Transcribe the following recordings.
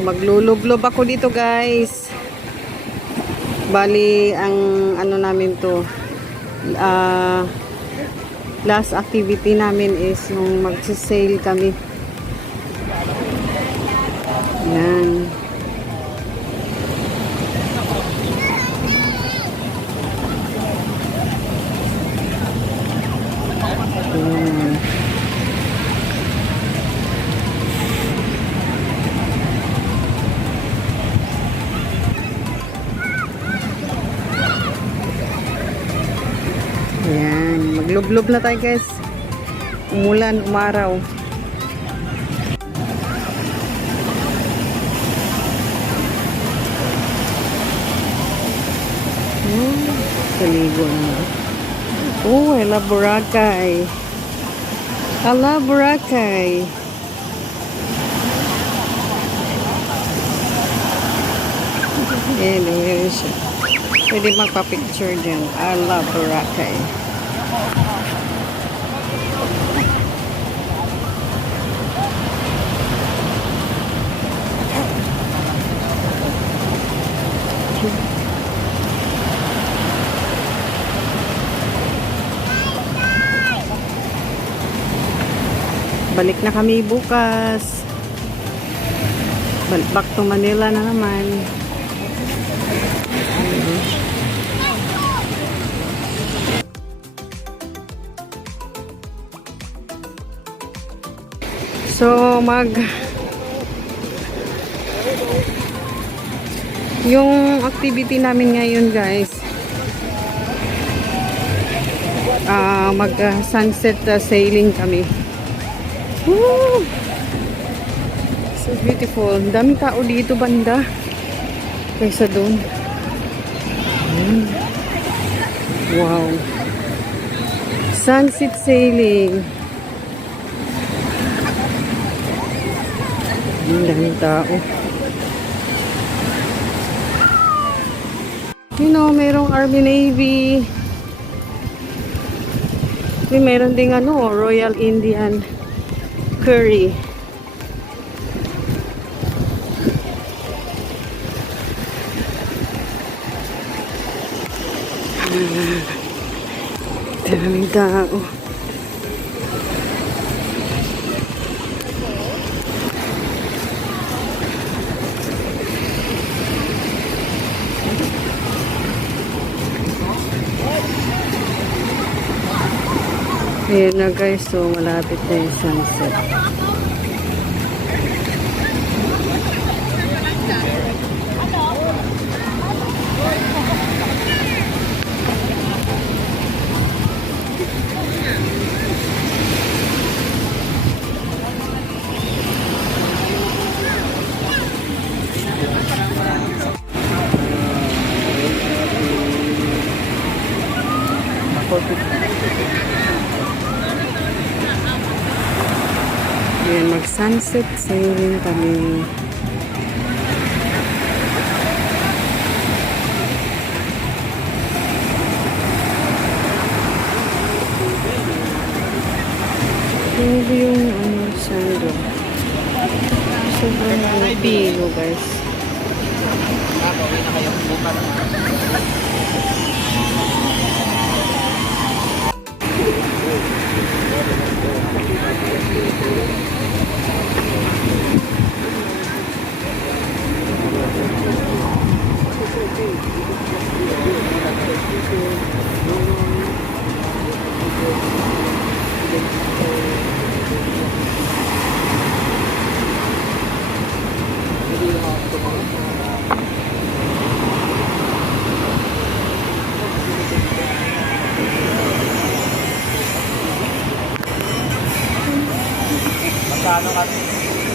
maglulublob ako dito guys. Bali, ang ano namin to, last activity namin is yung mag-sail kami. Yan. Ayan, maglublob na tayo guys. Umulan, umaraw. Saligo na. Oh, I love Boracay. I love Boracay. Ayan, meron siya. Pwede magpa-picture dyan. I love Boracay. Balik na kami bukas. Back to Manila na naman. So yung activity namin ngayon guys, mag sunset sailing kami. Woo! So beautiful. Daming tao dito banda kaysa doon. Wow. Sunset sailing. Ang daming tao. You know, mayroong Army Navy. Mayroon ding Royal Indian curry. Daming tao. Ayan na guys, so malapit na yung sunset. Ayan, mag-sunset sailing kami. Hindi yung sando. Sobrang bigo guys. Nakauwi na kayo bukas.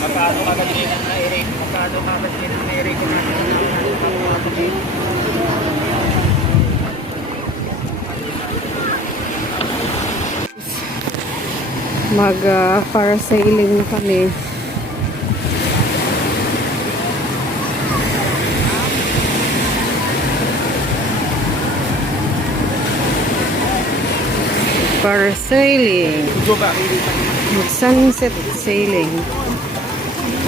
Magkano kagad din ang na-i-rate? Magkano kagad din ang na-i-rate natin parasailing na kami. Parasailing. Sunset sailing.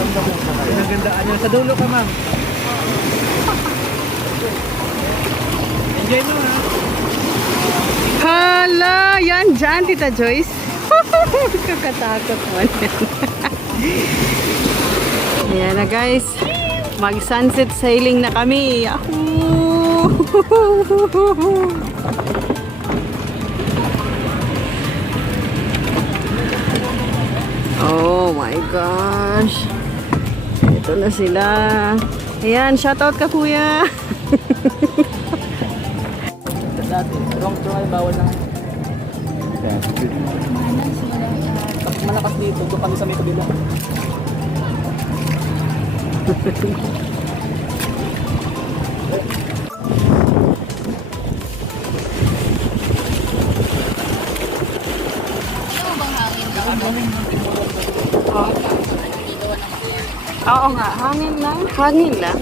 Pinaganda. Ano, sa dulo ka, ma'am. Enjoy mo, ha? Hala, yan dyan, Tita Joyce. Kakatakot man yan. Ayan na guys, mag-sunset sailing na kami. Yahoo! Oh my gosh. Ito na sila. Ayan, shoutout ka kuya. Dati, wrong ay bawal na. Pag malakas dito, doon kami sa may kabila. Oo nga, hangin lang. Hangin lang.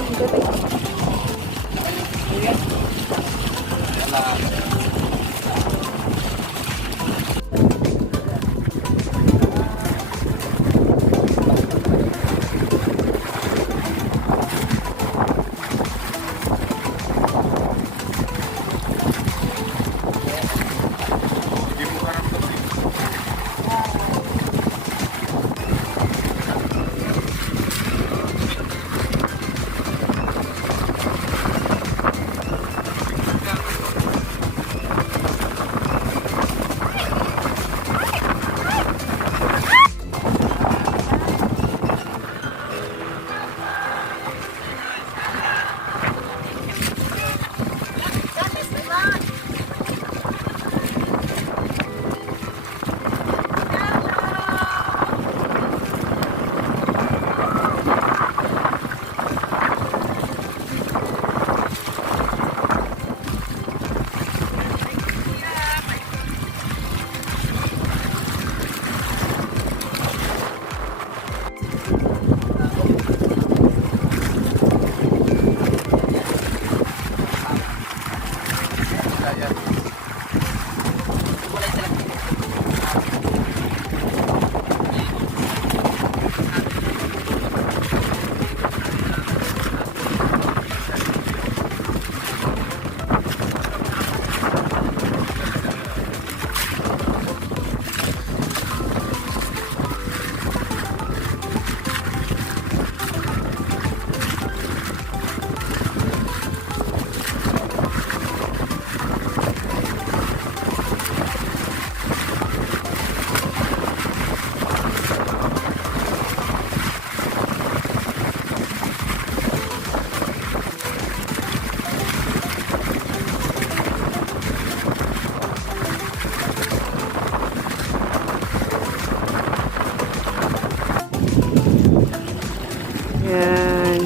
Yan.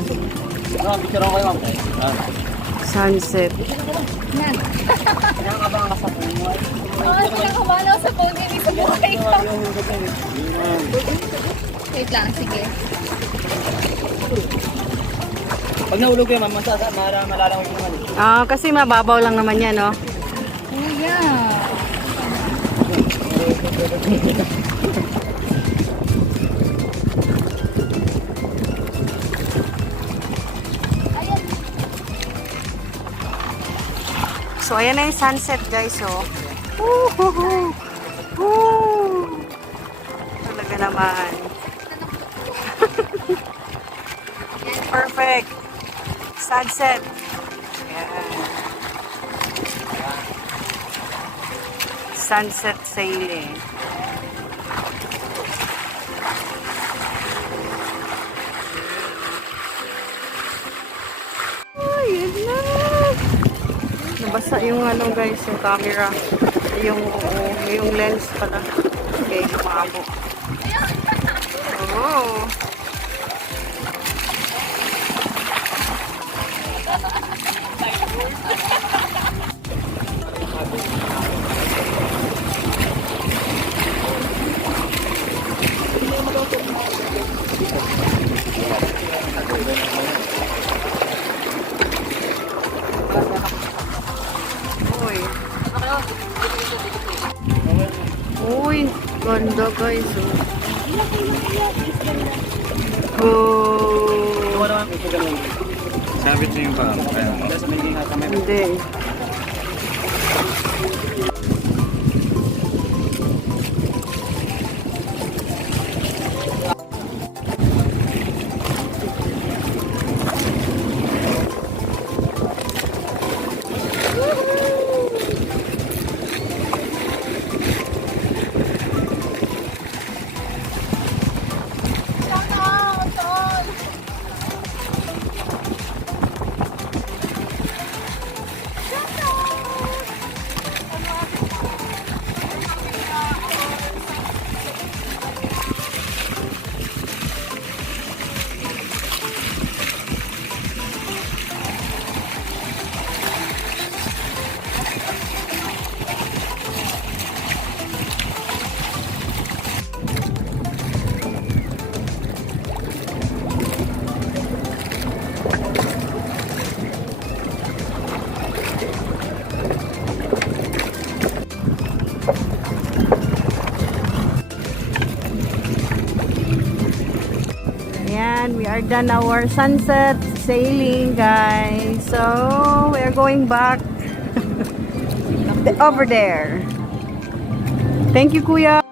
Picture ako kayo, ma'am. Sunset. Kinakabang ka sa phone mo. Kinakabahan ako sa phone game sa buhay ko. Wait lang, sige. Pag nahulog kayo, ma'am, malalangoy ko naman. Ah, kasi mababaw lang naman yan, no? Kuya. So, ayan na yung sunset, guys, oh. Woohoo! Woo! Talaga naman. Perfect. Sunset. Ayan. Sunset sailing. Oh, yun na. Nabasa yung ano guys, yung camera. Yung lens pala. Okay, lumabo. Oh. Uy, ganda guys. Oh. Oh. Sabit niyo yung paa. Hindi. Ayan, we are done our sunset sailing, guys. So, we are going back over there. Thank you, Kuya.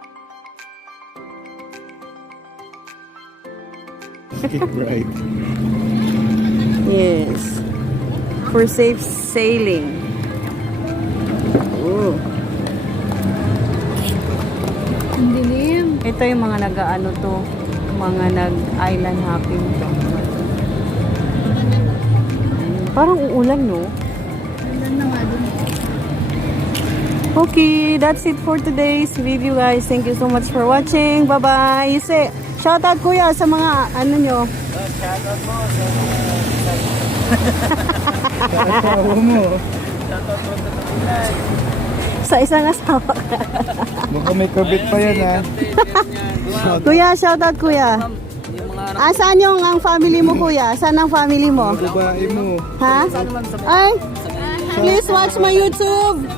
Right. Yes. For safe sailing. Ooh. Ang dilim. Ito yung mga nag-ano to, mga nag-island hopping to. Parang uulan, no? Ilan na nga dun. Okay, that's it for today's video, guys. Thank you so much for watching. Bye-bye. Say, shout out, Kuya, sa mga ano nyo. Shoutout mo sa asawa mo. Shoutout mo sa tapulan. Sa isang asawa ka. Baka may kabit pa yan ha. Kuya, shout out, Kuya. Saan yung ang family mo, Kuya? Saan ang family mo? Babae mo. Ha? Ay, please watch my YouTube.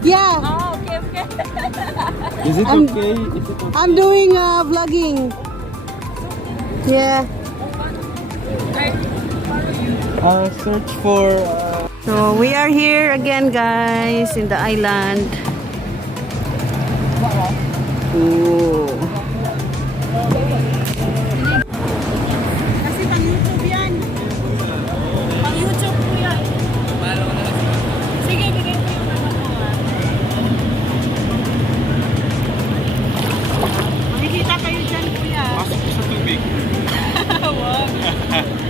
Yeah, Oh, okay, okay. Is it I'm- okay? I'm doing vlogging. Yeah. Search for So, we are here again, guys, in the island. Ooh. Kasi pang YouTube yan. Pang YouTube po yan. Sige, bigay ko yung mama ko ha. Makikita kayo dyan, kuya. pasok sa tubig. Wow.